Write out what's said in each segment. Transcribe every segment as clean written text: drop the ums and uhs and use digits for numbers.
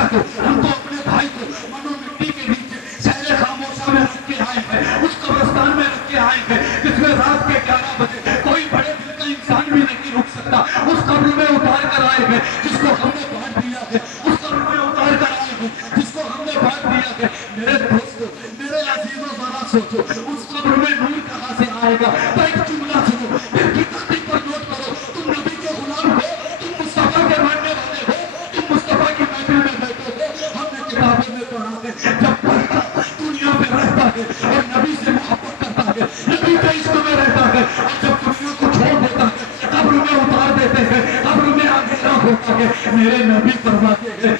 چچا کو، ہم تو اپنے بھائی کو منو مٹی کے نیچے شہر خاموشہ میں رکھ کے آئے ہیں، اس قبرستان میں رکھ کے آئے ہیں جس میں رات کے 11 بجے کوئی بڑے دل کا انسان بھی نہیں رک سکتا، اس قبر میں اتار کر آئے ہیں جس کو ہم نے بانٹ دیا ہے، اس قبر میں اتار کر آئے ہیں جس کو ہم نے بانٹ دیا ہے۔ میرے دوستو، میرے عزیزوں، ذرا سوچو اس قبر میں نور کہاں سے آئے گا؟ تو ایک جملہ سنو، دل کی تختی پر نوٹ کرو، تم نبی کے غلام ہو، تم مصطفیٰ کے ماننے والے ہو، تم مصطفیٰ کی محفل میں بیٹھے ہو۔ ہم نے کتابوں میں پڑھا ہے جب بندہ دنیا میں رہتا ہے اور نبی سے محبت کرتا ہے، نبی کے عشق میں رہتا ہے، اور جب دنیا کو چھوڑ دیتا ہے قبر میں اتار دیتے ہیں، قبر میں اندھیرا ہوتا ہے، میرے نبی فرماتے ہیں،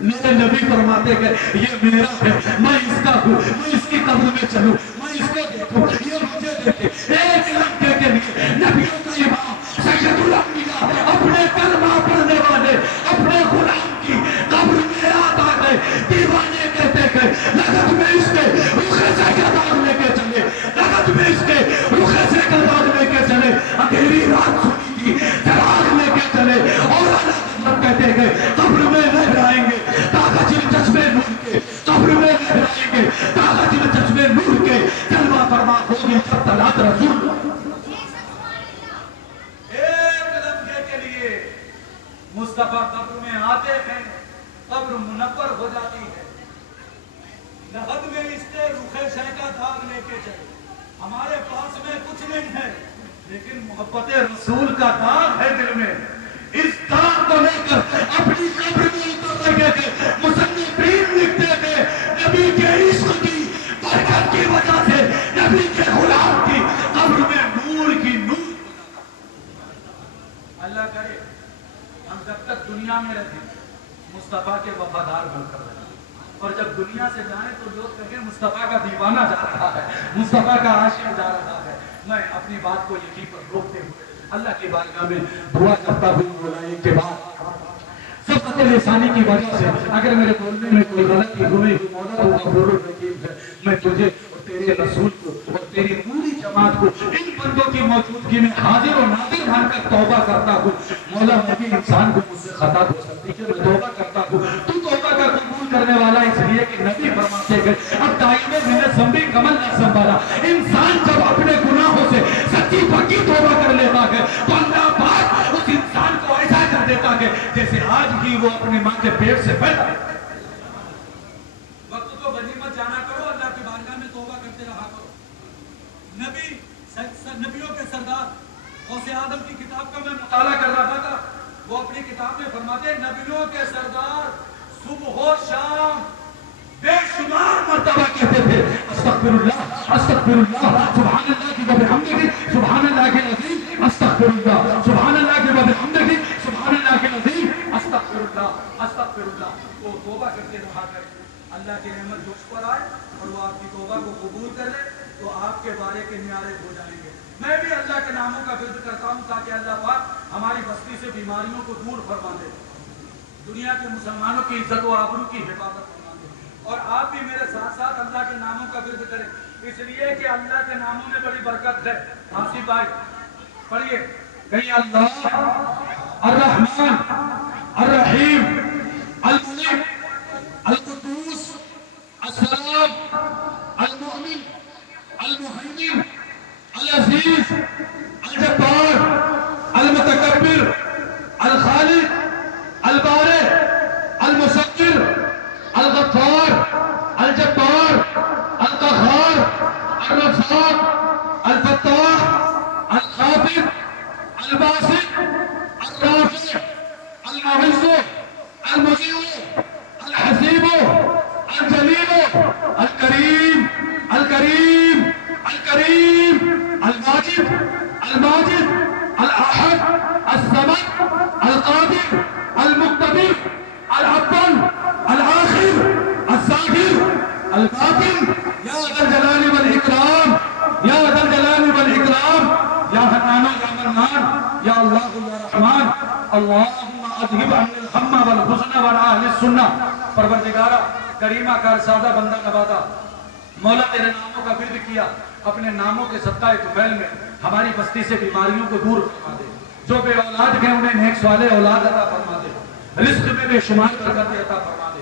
میرے نبی فرماتے ہیں یہ میرا ہے، میں اس کا ہوں، میں اس کی قبر میں چلوں، میں اس کو دیکھوں، یہ مجھے دیکھے۔ ایک لمحے کے لیے نبیوں کا امام سید الانبیاء اپنے کلمہ پڑھنے والے اپنے غلام کی قبر میں یاد آ گئے۔ دیوانے کہتے ہیں لگت میں اس کے رخ سے کردار لے کے چلے، لگت میں اس کے رخ سے کردار لے کے چلے، اندھیری رات سنی تھی چراغ لے کے چلے، اور اللہ کہتے ہیں قبر میں لہرائیں گے طاقت چشمے نور کے، قبر میں لہرائیں گے طاقت چشمے نور کے، کلمہ فرما ہوگی جب طلعت رسول۔ ایک لمحے کے لیے مصطفیٰ قبر میں آتے ہیں، قبر منور ہو جاتی ہے، لحد میں اس کے رخ شہ کا داغ لے کے چلے۔ ہمارے پاس میں کچھ نہیں ہے لیکن محبت رسول کا داغ ہے دل میں، اس داغ کو لے کر اپنی قبر میں اتر لگے تھے۔ مصنفین لکھتے تھے نبی کے عشق کی برکت کی وجہ سے نبی کے غلام کی قبر میں نور کی نور۔ اللہ کرے ہم جب تک دنیا میں رہتے مصطفیٰ کے وفادار بن کر رہے، اور جب دنیا سے جائیں تو لوگ کہیں مصطفیٰ کا دیوانہ جا رہا ہے، مصطفیٰ کا عاشق جا رہا ہے۔ میں اپنی بات کو یہیں پر روکتے ہوئے اللہ کی بارگاہ میں دعا کرتا ہوں مولا کے بعد سبقت لسانی کی وجہ سے اگر میرے بولنے میں کوئی غلطی ہوئی مولا تو غفور الرحیم ہے، میں تجھے اور تیرے رسول کو اور تیری پوری جماعت کو ان بندوں کی موجودگی میں حاضر و ناظر بن کر توبہ کرتا ہوں۔ مولا میں بھی انسان کو مجھ سے خطا ہو سکتی ہے، میں توبہ کرتا ہوں، تو توبہ کا قبول کرنے والا اس لیے کہ نبی فرماتے گئے اب دائمے میں نے زمبی کمل نہ سنبھالا۔ انسان جب اپنے گناہوں سے سچی پکی توبہ کر لیتا ہے تو اللہ پاک اس انسان کو ایسا کر دیتا ہے جیسے آج ہی وہ اپنے ماں کے پیٹ سے پیدا ہے۔ وقت تو غنیمت جانا کرو، اللہ کی بارگاہ میں توبہ کرتے رہا کرو۔ نبیوں کے سردار غوث آدم کی کتاب کا میں مطالعہ کر رہا تھا، وہ اپنی کتاب میں فرماتے ہیں نبیوں کے سردار صبح و شام بے شمار مرتبہ کہتے تھے استغفر اللہ سبحان اللہ کی وبحمدہ سبحان اللہ کے عظیم استغفر اللہ سبحان اللہ کی وبحمدہ سبحان اللہ کے عظیم استغفر اللہ۔ وہ توبہ کرتے رہا کرے، اللہ کی نعمت جو اس پر آئے اور وہ آپ کی توبہ کو قبول کر لے تو آپ کے بارے کے نیارے ہو جائیں گے۔ میں بھی اللہ کے ناموں کا ورد کرتا ہوں تاکہ اللہ پاک ہماری بستی سے بیماریوں کو دور فرما دے، دنیا کے مسلمانوں کی عزت و آبرو کی حفاظت فرما دے، اور آپ بھی میرے ساتھ ساتھ اللہ کے ناموں کا ورد کریں، اس لیے کہ اللہ کے ناموں میں بڑی برکت ہے۔ آصف بھائی پڑھیے کہیں اللہ الرحمن الرحیم الملک القدوس السلام المؤمن المہیمن العزیز الجبار المتکبر الخالق البارئ المصور الغفار الجبار القہار الرزاق الفتاح الخافض الباسط الرافع المعز المذل الحسیب الجلیل الکریم الکریم الکریم الماجد الماجد الاحد الصمد القادر المقتدر الاول الاخر الظاہر الباطن یا ذا الجلال والاکرام یا ذا الجلال والاکرام یا حنان یا منان یا اللہ یا رحمان اللہم اذہب عن الغم والحزن وعن اہل السنہ۔ پروردگارہ کریمہ کار سادہ بندہ نوازا، مولا تیرے ناموں کا ورد کیا، اپنے ناموں کے صدقہ طفیل میں ہماری بستی سے بیماریوں کو دور فرما دے، جو بے اولاد ہیں انہیں نیک صالح اولاد عطا فرما دے، رزق میں بے شمار برکتیں عطا فرما دے،